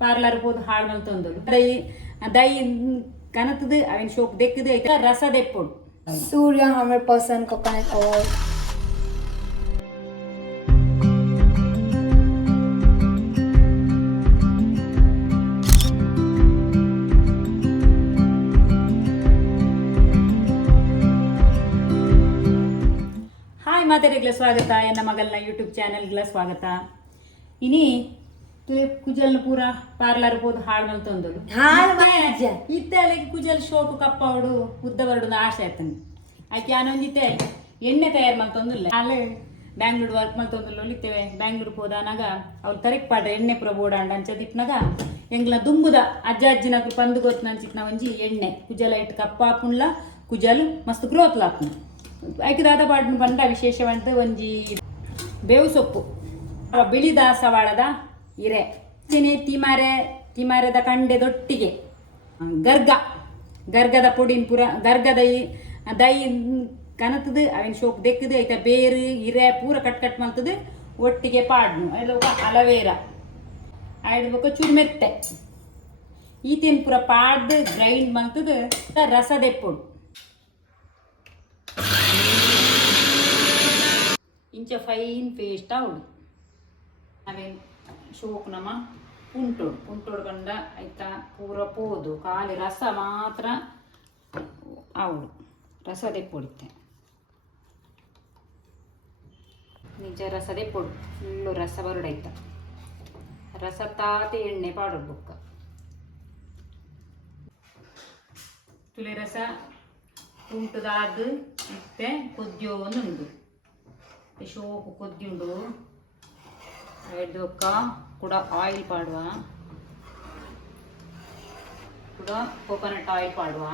Parlour ಹೋದು ಹಾಳು ಮಲ್ತೊಂದಳು ದೈ ಕನತದು ಅವನ್ ಶೋಕ್ ದೆಕ್ಕದು ಐತ ರಸ ದೆಪ್ಪೊಡು. Surya 100% coconut oil. ಹಾಯ್ ಮಾತೆರೆಗ್ಲ ಸ್ವಾಗತ ಎನ್ನ ಮಗಲ್ನ ಯೂಟ್ಯೂಬ್ ಚಾನೆಲ್ಗ್ಲ ಸ್ವಾಗತ. ಇನಿ ತುಲೆ ಕುಜಲ್ನ ಪೂರ ಪಾರ್ಲರ್ ಹೋದು ಹಾಳು ಮಲ್ತೊಂದಳು ಇತ್ತಲೆಗೆ ಕುಜಲ್ ಶೋಕು ಕಪ್ಪವಡು ಉದ್ದ ಬರಡು ಆಸೆ ಆಯ್ತಂದು ಆಕೆ ಆನೊಂದಿತ್ತೆ ಎಣ್ಣೆ ತಯಾರು ಮಲ್ತೊಂದಿಲ್ಲ ಅಲ್ಲೇ ಬ್ಯಾಂಗ್ಳೂರ್ ವರ್ಕ್ ಮಲ್ತೊಂದಿಲ್ಲ ಇತ್ತೇವೆ ಬ್ಯಾಂಗ್ಳೂರ್ಗೆ ಹೋದಾನಾಗ ಅವ್ರು ತರಕ್ ಪಾಡ್ರ ಎಣ್ಣೆ ಪುರ ಬೋಡಾಂಡ ಅಂಚದಿಟ್ನಾಗ ಎಂಗ್ಲ ದುಂಬುದ ಅಜ್ಜ ಅಜ್ಜಿನಾಗ ಪಂದು ಗೊತ್ತು ನಂಚಿತ್ನ ಒಂಜಿ ಎಣ್ಣೆ ಕುಜಲ ಇಟ್ಟು ಕಪ್ಪ ಹಾಪುಣ್ಲ ಕುಜಲು ಮಸ್ತ್ ಗ್ರೋತ್ ಲಾಪುಣ ಆಯ್ಕೆ ದಾದ ಪಾಡ್ನ ಬಂದ ವಿಶೇಷವಂತ ಒಂಜಿ ಬೇವು ಸೊಪ್ಪು ಬಿಳಿ ದಾಸವಾಳದ ಇರೆ ತಿಮಾರೆದ ಕಂಡೆದೊಟ್ಟಿಗೆ ಗರ್ಗದ ಪುಡಿನ ಪುರ ಗರ್ಗದ ದೈ ಕನತದು ಅವನ್ ಶೋಕ್ ದೆಕ್ಕದು ಐತ ಬೇರು ಇರೆ ಪೂರ ಕಟ್ ಮಲ್ತದು ಒಟ್ಟಿಗೆ ಪಾಡ್ನು ಐಡ್ಬೇಕು ಅಲವೇರ ಐಡ್ಬೇಕು ಚುರ್ಮೆತ್ತೆ ಈತೇನು ಪೂರ ಪಾಡ್ದು ಗ್ರೈಂಡ್ ಮಲ್ತದು ರಸ ದೆಪ್ಪೊಡು ಇಂಚ ಫೈನ್ ಪೇಸ್ಟ್ ಅವಳು ಅವೇನು ಶೋಕ್ ನಮ್ಮ ಪುಂಟೋಡು ಕಂಡ ಆಯ್ತಾ ಪೂರ ಪೋದು ಖಾಲಿ ರಸ ಮಾತ್ರ ಅವಳು ರಸ ದೆಪ್ಪೊಡುತ್ತೆ ನಿಜ ರಸ ದೆಪ್ಪೊಡು ಫುಲ್ಲು ರಸ ಬರುಡಾಯ್ತ ರಸ ತಾತೆ ಎಣ್ಣೆ ಪಾಡೋಡು ಬುಕ್ಕ ತುಳಿ ರಸ ಉಂಟುದಾದು ಮತ್ತೆ ಕೊದ್ಯೋನುಂಡು ಶೋಕು ಕೊದ್ಯುಂಡು ಐದಕ್ಕ ಕೂಡ ಆಯಿಲ್ ಪಾಡುವ ಕೂಡ ಕೋಕೋನಟ್ ಆಯಿಲ್ ಪಾಡುವ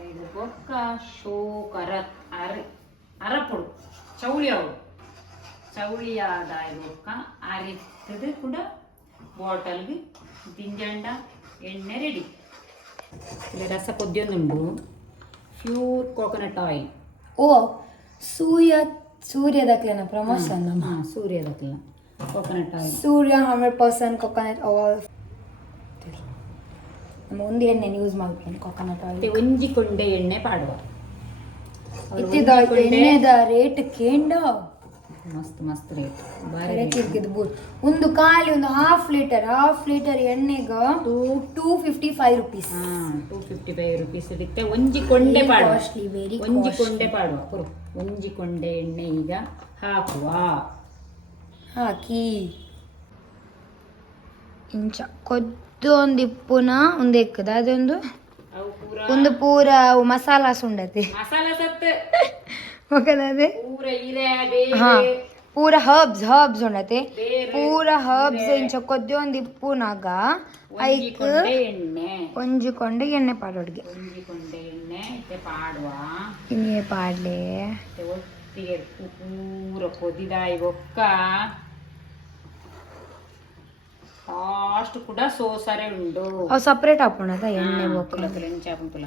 ಐದು ಬೊಕ್ಕ ಶೋಕ್ ಅರಪುಡು ಚೌಳಿ ಅವು ಚೌಳಿಯಾದ ಬೊಕ್ಕ ಅರಿತದು ಕೂಡ ಬಾಟಲ್ಗೆ ದಿಂಜಂಡ ಎಣ್ಣೆ ರೆಡಿ ಇಲ್ಲಿ ರಸ ಕೊದ್ಯೊಂದುಂಡು ಪ್ಯೂರ್ ಕೋಕೋನಟ್ ಆಯಿಲ್ ಸೂರ್ಯದಕ್ಲೆನ ಪ್ರಮೋಷನ್ ಸೂರ್ಯದಕ್ಲ coconut oil Surya 100% coconut oil. ನಮ್ಮ ಒಂದು ಎಣ್ಣೆ ಯೂಸ್ ಮಾಡ್ತೀನಿ ಕೋಕೋನಟ್ ಆಯಿಲ್ ಒಂಜಿ ಕೊಂಡೆ ಎಣ್ಣೆ ಪಾಡುವ ಇತ್ತಿದ ಎಣ್ಣೆದ ರೇಟ್ ಕೇಂಡ ಮಸ್ತ್ ರೇಟ್ ಒಂದು ಖಾಲಿ ಒಂದು ಹಾಫ್ ಲೀಟರ್ ಎಣ್ಣೆಗ 255 ರುಪೀಸ್ 255 ರುಪೀಸ್ ಇರುತ್ತೆ ಒಂಜಿ ಕೊಂಡೆ ಪಾಡುವ ಒಂಜಿ ಕೊಂಡೆ ಪಾಡುವ ಒಂಜಿ ಕೊಂಡೆ ಎಣ್ಣೆ ಈಗ ಹಾಕಿ ಇಂಚ ಕೊದ್ದು ಒಂದು ಇಪ್ಪುನ ಒಂದು ಎಕ್ಕದ ಅದೊಂದು ಒಂದು ಪೂರ ಮಸಾಲ ಸುಂಡತಿ ಮಸಾಲ ಸತ್ತೆ ಓಕೆನದೆ ಹಾ ಪೂರ ಹರ್ಬ್ಸ್ ಉಂಡತಿ ಪೂರ ಹರ್ಬ್ಸ್ ಇಂಚ ಕೊದ್ದು ಒಂದು ಇಪ್ಪುನಾಗ ಐಕ್ ಒಂಜಿ ಕೊಂಡೆ ಎಣ್ಣೆ ಪಾಡೋಡ್ಗೆ ಇನ್ನೇ ಪಾಡ್ಲೆ ಒಟ್ಟಿಗೆ ಪೂರ ಕೊದಿದಾಯಿ ಒಕ್ಕ ಲಾಸ್ಟ್ ಕೂಡ ಸೋಸರೆ ಉಂಡು ಅವು ಸಪ್ರೇಟ್ ಹಾಕೋಣದ ಎಣ್ಣೆ ಬೊಕ್ಕ ಎಂಚಾಪುಲ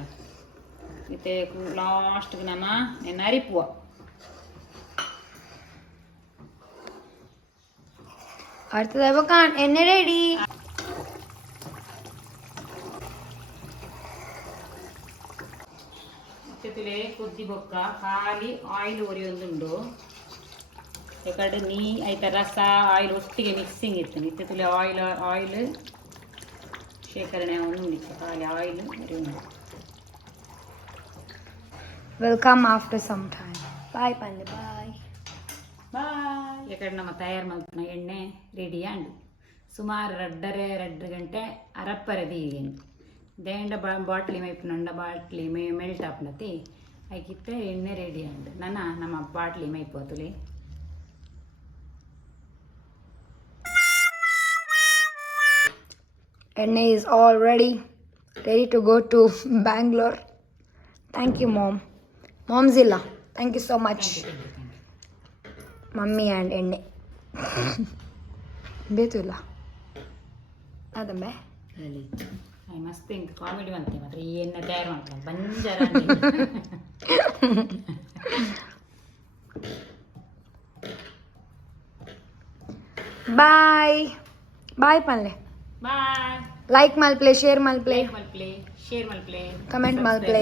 ಮತ್ತೆ ಲಾಸ್ಟ್ ನಮ್ಮ ನೆನರಿಪುವ ಅರ್ಥದ ಬೊಕ್ಕ ಎಣ್ಣೆ ರೆಡಿ ತುಲೆ ಕುದ್ದಿ ಬೊಕ್ಕ ಖಾಲಿ ಆಯಿಲ್ ಒರಿಯೊಂದುಂಡು ಯಾಕಡೆ ನೀ ಆಯ್ತಾ ರಸ ಆಯಿಲ್ ಒಟ್ಟಿಗೆ ಮಿಕ್ಸಿಂಗ್ ಇತ್ತು ಇತ್ತೆ ತುಲೆ ಆಯಿಲ್ ಶೇಖರಣೆ ಒಂದು ಖಾಲಿ ಆಯಿಲ್ ಒರಿಯುಂಡು. ವೆಲ್ಕಮ್ ಆಫ್ಟರ್ ಸಮ್ ಟೈಮ್ ಬಾಯ್ ಪಂದೆ ಬಾಯ್ ಯಾಕಡೆ ನಮ್ಮ ತಯಾರು ಮಾಡ್ತಾನೆ ಎಣ್ಣೆ ರೆಡಿ ಆಂಡು ಸುಮಾರು 2 ಗಂಟೆ ಅರಪ್ಪರದಿ ದೇಂಡ ಬಾಟ್ಲಿ ಮೈಪುನಂಡ ಬಾಟ್ಲಿ ಮೆಲ್ಟ್ ಆಪ್ನತಿ ಆಯ್ಕಿತ್ತೆ ಎಣ್ಣೆ ರೆಡಿ ಆಂಡು ನಮ್ಮ ಬಾಟ್ಲಿ ಮೈಪೋತುಲಿ ಎಣ್ಣೆ is all ready to go to Bangalore. Thank you Momzilla, thank you so much. Mummy and ಎಣ್ಣೆ ಬೇತುಲ್ಲ ಅದಮ್ಮೆ ಹೇಳಿ ಮಸ್ತ್ ಹಿಂಗೆ ಕಾಮಿಡಿ ಮಾಡ್ತೀವಿ ಮಾತ್ರ ಈ ಎಣ್ಣೆ ತಯಾರು ಮಾಡ್ತಾರೆ ಬಂಜಾರ ಬಾಯ್ ಬಾಯ್ ಪನ್ಲೆ ಬಾಯ್. ಲೈಕ್ ಮಲ್ಪ್ಲೆ ಶೇರ್ ಮಲ್ಪ್ಲೆ ಲೈಕ್ ಮಲ್ಪ್ಲೆ, ಶೇರ್ ಮಲ್ಪ್ಲೆ, ಕಮೆಂಟ್ ಮಲ್ಪ್ಲೆ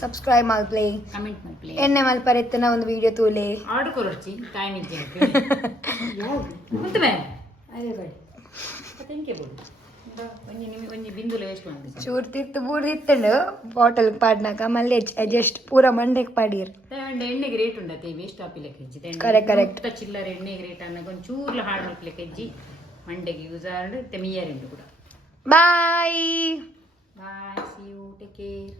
ಸಬ್ಸ್ಕ್ರೈಬ್ ಮಲ್ಪ್ಲೆ ಕಮೆಂಟ್ ಮಲ್ಪ್ಲೆ. ಎಣ್ಣೆ ಮಲ್ಪರೆತ್ತನ ಒಂದು ವಿಡಿಯೋ ತೂಲೆ ಆರ್ಡರ್ ಕೊರೊಡ್ಚಿ ಕಾಯಿ ಮಿಜ್ಜೆ ಕುಂತುವೆ ಅದೇ ಬೇಡ ತೆಂಕೆ ಬೋಡು ಒಂಜಿ ಬಿಂದುಲ ವೇಸ್ಟ್ ಮಾಡಿದೆ ಚೂರ್ ತಿತ್ತು ಬೂರ್ದಿತ್ತಂಡು ಬಾಟಲ್ ಪಾಡ್ನಾಕ ಮಲ್ಲೆ ಅಡ್ಜಸ್ಟ್ ಪೂರ ಮಂಡೆಗೆ ಪಾಡೀರ್ ಎಣ್ಣೆಗೆ ರೇಟ್ ಉಂಡತ್ತೆ ವೇಸ್ಟ್ ಆಪಿಲೆಕ್ಕ ಹೆಜ್ಜಿ ಕರೆಕ್ಟ್ ಚಿಲ್ಲರೆ ಎಣ್ಣೆಗೆ ರೇಟ್ ಅನ್ನೋದು ಒಂದು ಚೂರ್ಲ ಹಾಡು ಮಲ್ಪಲೆಕ್ಕ ಹೆಜ್ಜಿ ಮಂಡೆಗೆ ಯೂಸ್ ಆಡು ತೆಮಿಯಾರಿಂಡು ಕೂಡ. ಬಾಯ್ ಬಾಯ್, ಸಿ ಯು, ಟೇಕ್ ಕೇರ್.